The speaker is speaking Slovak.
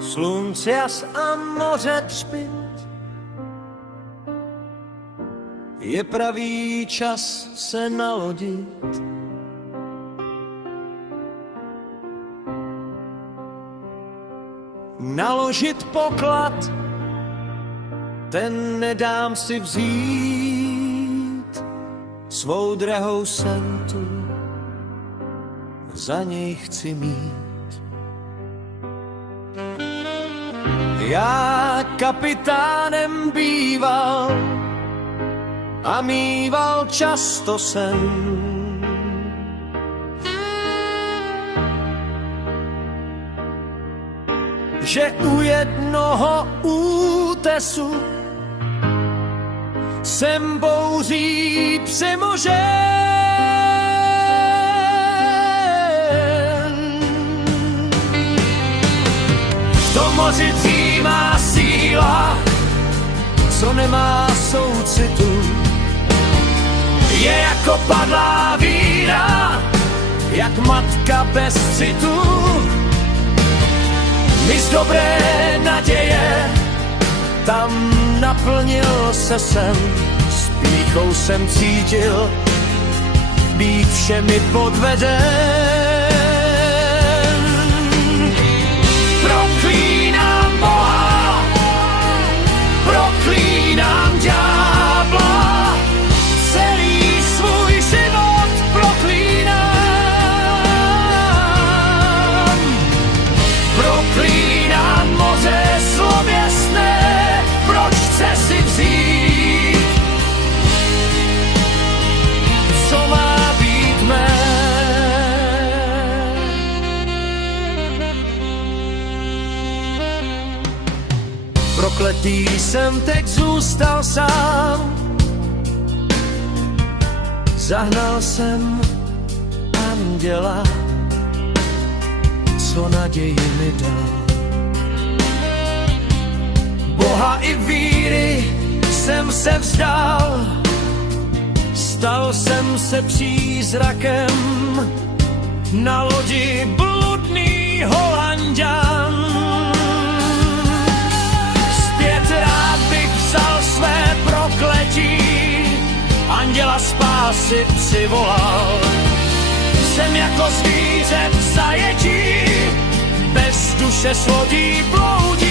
slunce jas a moře třpyt. Je pravý čas se nalodit. Naložit poklad, ten nedám si vzít. Svou drahou sentu za něj chci mít. Já kapitánem býval a mýval často sen. Že u jednoho útesu jsem bouří přemožen. V tom moři dřímá síla, co nemá soucitu. Je jako padlá víra, jak matka bez citu. Mis dobré naděje, tam naplnil se sen. S pýchou jsem cítil být všemi podveden. Proklínám Boha, proklínám ďábla, celý svůj život proklínám. Proklínám moře slověsné, proč chce si vzít, co má být mé. Prokletý jsem teď zůstal sám, zahnal jsem anděla, co naději mi dal. Boha i víry jsem se vzdal, stal jsem se přízrakem na lodi bludný Holanďan. Zpět rád bych vzal své prokletí, anděla spásy přivolal. Jsem jako zvíře v zajetí, bez duše s lodí bloudí.